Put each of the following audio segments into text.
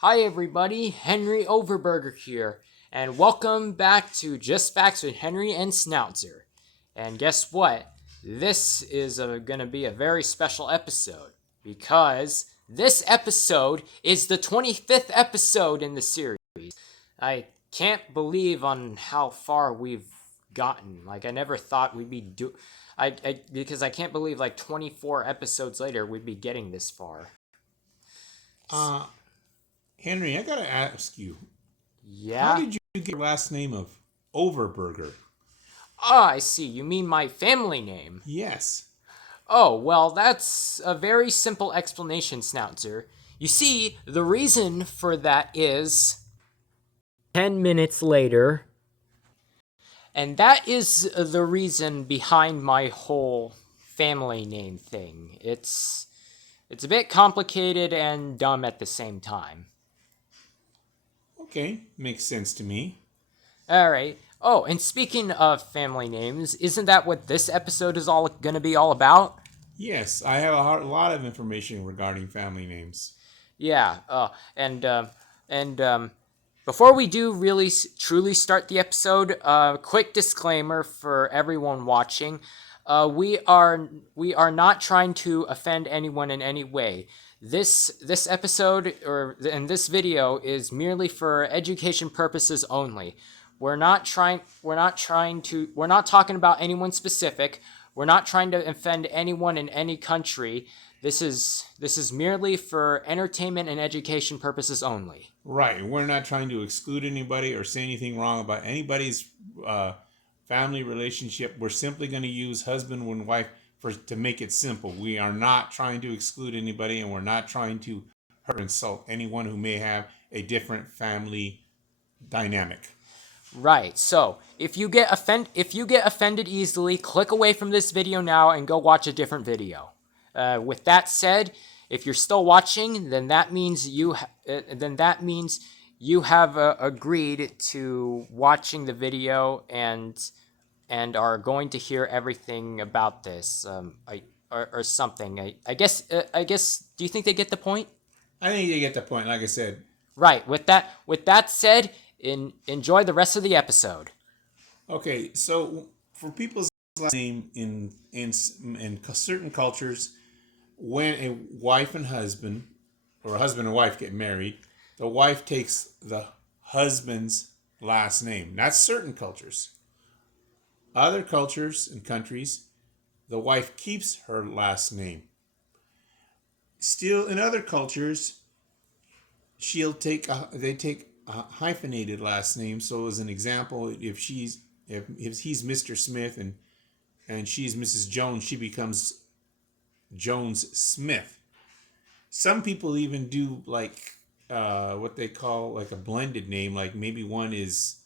Hi everybody, Henry Overburger here, and welcome back to Just Facts with Henry and Snoutzer. And guess what? This is going to be a very special episode because this episode is the 25th episode in the series. I can't believe on how far we've gotten. Like I never thought we'd be because I can't believe like 24 episodes later we'd be getting this far. Uh, Henry, I gotta ask you, how Yeah. did you get your last name of Overburger? Ah, I see. You mean my family name. Yes. Oh, well, that's a very simple explanation, Snoutzer. You see, the reason for that is 10 minutes later, and that is the reason behind my whole family name thing. It's a bit complicated and dumb at the same time. Okay, makes sense to me. All right. Oh, and speaking of family names, isn't that what this episode is all going to be all about? Yes, I have a lot of information regarding family names. Yeah. And before we do really truly start the episode, quick disclaimer for everyone watching: we are not trying to offend anyone in any way. This episode and this video is merely for education purposes only. We're not talking about anyone specific. We're not trying to offend anyone in any country. This is merely for entertainment and education purposes only. Right, we're not trying to exclude anybody or say anything wrong about anybody's family relationship. We're simply going to use husband and wife to make it simple. We are not trying to exclude anybody, and we're not trying to hurt or insult anyone who may have a different family dynamic. Right. So, if you get offended easily, click away from this video now and go watch a different video. With that said, if you're still watching, then that means you have agreed to watching the video and are going to hear everything about this. Or something. I guess. Do you think they get the point? I think you get the point. Like I said, Right. With that said, enjoy the rest of the episode. okay, so for people's last name in certain cultures, when a wife and husband or a husband and wife get married, the wife takes the husband's last name. That's certain cultures. Other cultures and countries, the wife keeps her last name. Still, in other cultures, they take a hyphenated last name. So, as an example, if he's Mr. Smith and she's Mrs. Jones, she becomes Jones Smith. Some people even do like what they call like a blended name. Like maybe one is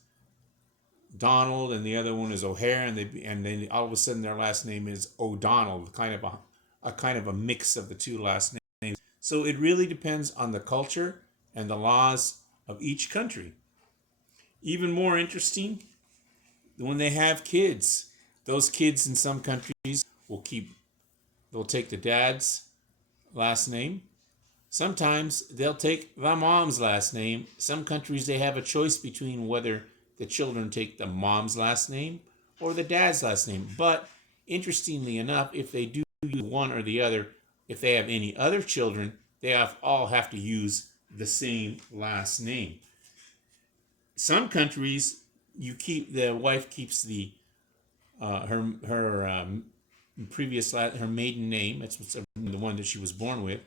Donald and the other one is O'Hare, and then all of a sudden their last name is O'Donnell, kind of a mix of the two last names. So it really depends on the culture and the laws of each country. Even more interesting, when they have kids, those kids in some countries they'll take the dad's last name. Sometimes they'll take the mom's last name. Some countries they have a choice between whether the children take the mom's last name or the dad's last name. But interestingly enough, if they do one or the other, if they have any other children, all have to use the same last name. Some countries, the wife keeps her her maiden name. That's the one that she was born with,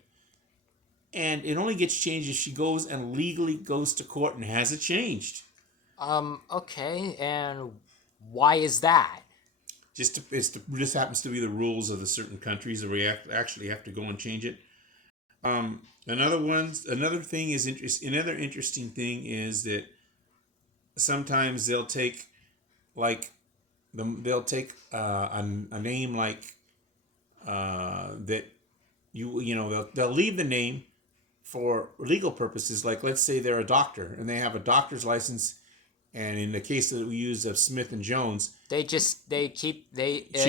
and it only gets changed if she goes and legally goes to court and has it changed. Okay, and why is that? Just happens to be the rules of the certain countries that we actually have to go and change it. Another thing is another interesting thing is that sometimes they'll take like a name like that they'll leave the name for legal purposes. Like let's say they're a doctor and they have a doctor's license, and in the case that we use of Smith and Jones, she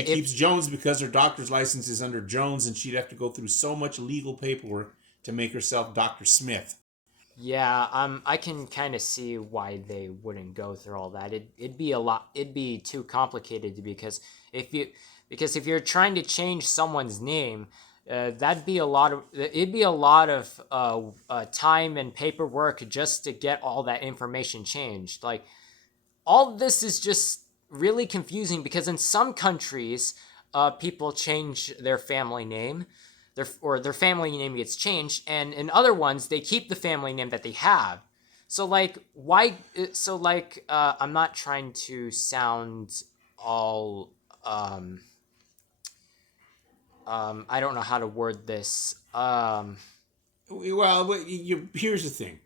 keeps Jones because her doctor's license is under Jones, and she'd have to go through so much legal paperwork to make herself Dr. Smith. Yeah, I can kind of see why they wouldn't go through all that. It'd be a lot. It'd be too complicated if you because if you're trying to change someone's name, that'd be a lot of it'd be a lot of time and paperwork just to get all that information changed. Like all this is just really confusing because in some countries, people change their family name, their family name gets changed, and in other ones they keep the family name that they have. So like why? So like I'm not trying to sound all I don't know how to word this. Well, here's the thing.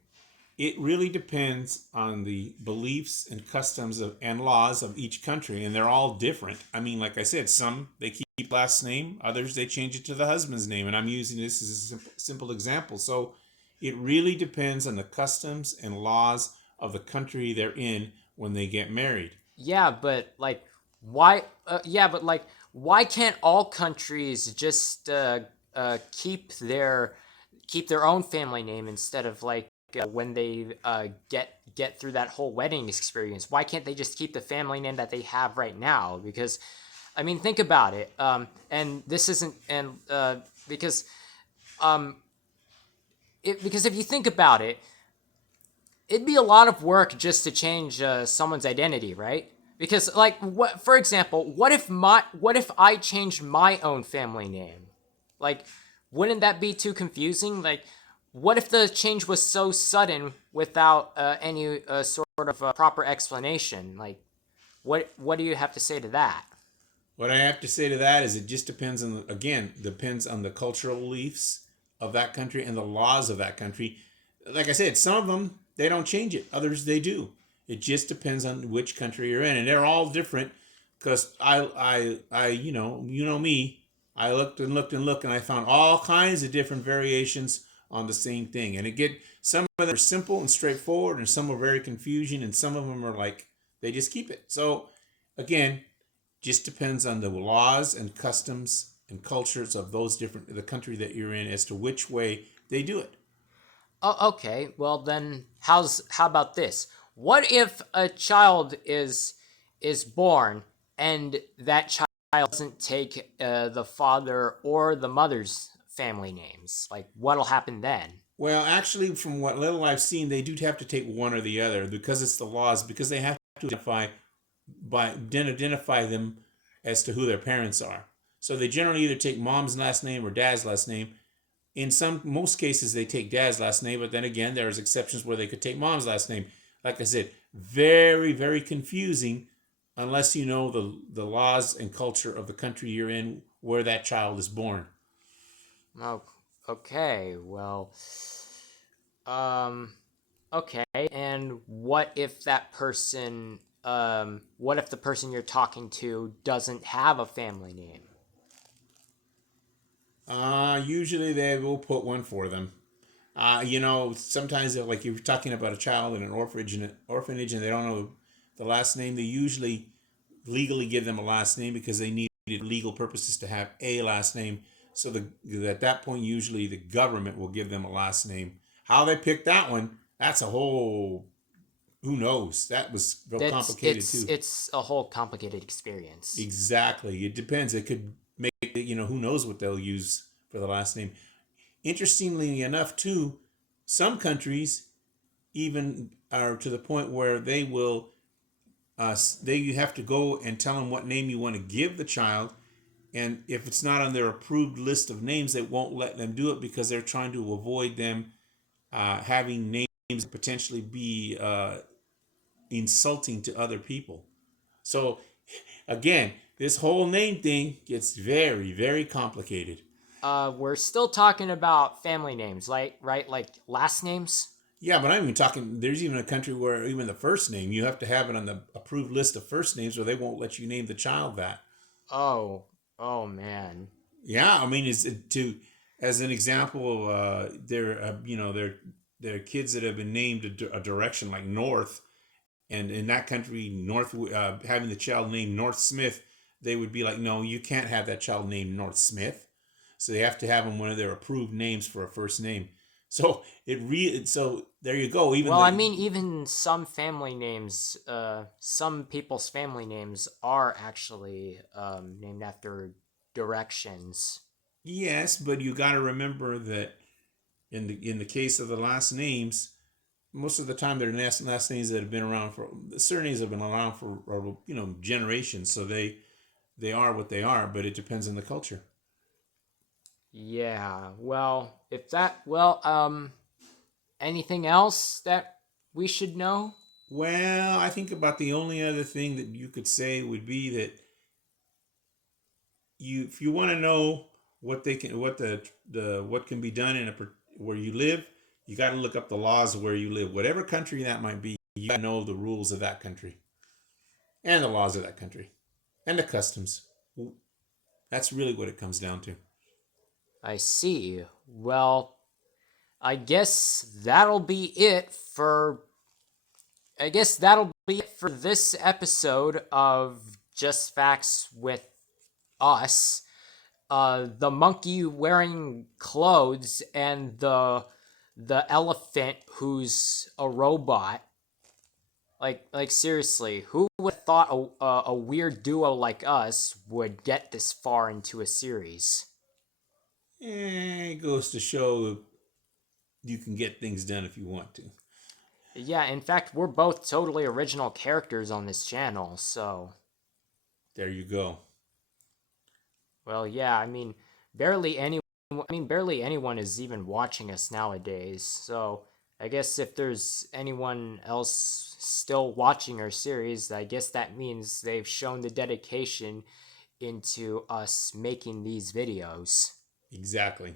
It really depends on the beliefs and customs and laws of each country, and they're all different. I mean, like I said, some they keep last name, others they change it to the husband's name, and I'm using this as a simple example. So it really depends on the customs and laws of the country they're in when they get married. Yeah, but like why? Yeah, but like why can't all countries just keep their own family name instead of like when they get through that whole wedding experience? Why can't they just keep the family name that they have right now? Because I mean, think about it. And this isn't and because um, because if you think about it, it'd be a lot of work just to change someone's identity, right? Because like what for example, what if I changed my own family name? Like wouldn't that be too confusing? Like what if the change was so sudden without any sort of proper explanation? Like what do you have to say to that? What I have to say to that is it just depends depends on the cultural beliefs of that country and the laws of that country. Like I said, some of them they don't change it, others they do. It just depends on which country you're in, and they're all different. Because you know me, I looked and looked and looked, and I found all kinds of different variations on the same thing. And it get some of them are simple and straightforward, and some are very confusing, and some of them are like they just keep it. So again, just depends on the laws and customs and cultures of the country that you're in as to which way they do it. Oh, okay. Well, then how about this? What if a child is born and that child doesn't take the father or the mother's family names? Like, what'll happen then? Well, actually, from what little I've seen, they do have to take one or the other because it's the laws. Because they have to identify them as to who their parents are. So they generally either take mom's last name or dad's last name. In most cases, they take dad's last name, but then again, there's exceptions where they could take mom's last name. Like I said, very, very confusing unless you know the laws and culture of the country you're in where that child is born. Oh, okay. Well, um, okay. And what if the person you're talking to doesn't have a family name? Usually they will put one for them. Sometimes like you're talking about a child in an orphanage and they don't know the last name, they usually legally give them a last name because they need legal purposes to have a last name. So at that point, usually the government will give them a last name. How they pick that one, that's a whole who knows. That was real That's complicated too. it's a whole complicated experience. Exactly. It depends. It could make who knows what they'll use for the last name. Interestingly enough, too, some countries even are to the point where you have to go and tell them what name you want to give the child, and if it's not on their approved list of names, they won't let them do it because they're trying to avoid them having names that potentially be insulting to other people. So again, this whole name thing gets very, very complicated. We're still talking about family names, like right, like last names. Yeah, but I'm even talking. There's even a country where even the first name you have to have it on the approved list of first names, or they won't let you name the child that. Oh, oh man. Yeah, I mean, is it to as an example, there are kids that have been named a direction like North, and in that country, North having the child named North Smith, they would be like, no, you can't have that child named North Smith. So they have to have them one of their approved names for a first name. So so there you go. Even Well, I the mean, even some family names, some people's family names are actually named after directions. yes, but you got to remember that in the case of the last names, most of the time they're last names that have been around for the surnames have been around for generations. So they are what they are, but it depends on the culture. Yeah. Well, if that, well, anything else that we should know? Well, I think about the only other thing that you could say would be that if you want to know what can be done where you live, you got to look up the laws of where you live, whatever country that might be. You got to know the rules of that country and the laws of that country and the customs. That's really what it comes down to. I see. Well, I guess that'll be it for. I guess that'll be it for this episode of Just Facts with Us. The monkey wearing clothes and the elephant who's a robot. Like seriously, who would have thought a weird duo like us would get this far into a series? It goes to show you can get things done if you want to. Yeah, in fact, we're both totally original characters on this channel, so There you go. well, yeah, I mean, barely anyone barely anyone is even watching us nowadays. So, I guess if there's anyone else still watching our series, I guess that means they've shown the dedication into us making these videos. Exactly.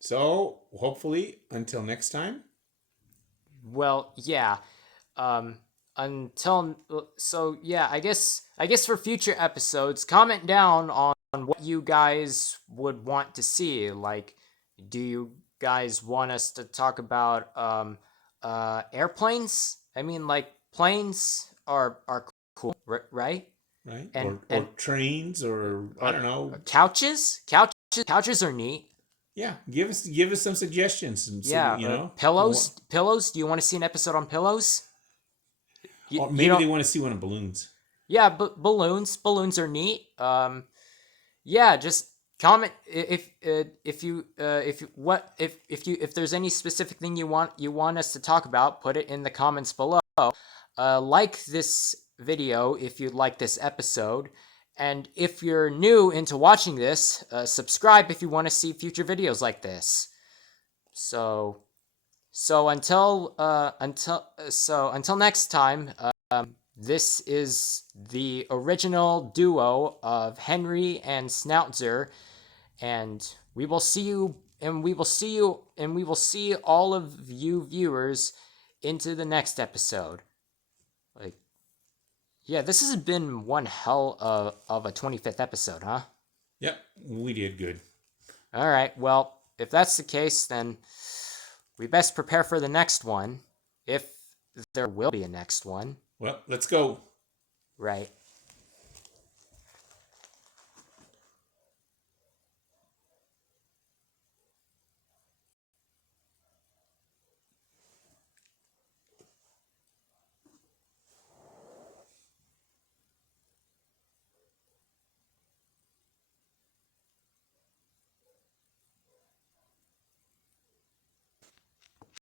So hopefully, until next time. Well, yeah. Um until so yeah, I guess for future episodes, comment down on what you guys would want to see. Like, do you guys want us to talk about airplanes? I mean, like, planes are cool, right? Right? And Or trains, or I or don't know. couches are neat. Yeah, give us some suggestions, and so Yeah, pillows. Do you want to see an episode on pillows? or You maybe don't. they want to see one of balloons. Yeah, but balloons are neat. Yeah, just comment if you if there's any specific thing you want us to talk about, put it in the comments below. Like this video if you like this episode, and if you're new into watching this, subscribe if you want to see future videos like this. So until next time. This is the original duo of Henry and Snoutzer, and we will see all of you viewers into the next episode. Like, yeah, this has been one hell of a 25th episode, huh? Yep, we did good. All right, well, if that's the case, then we best prepare for the next one, if there will be a next one. Well, let's go. Right.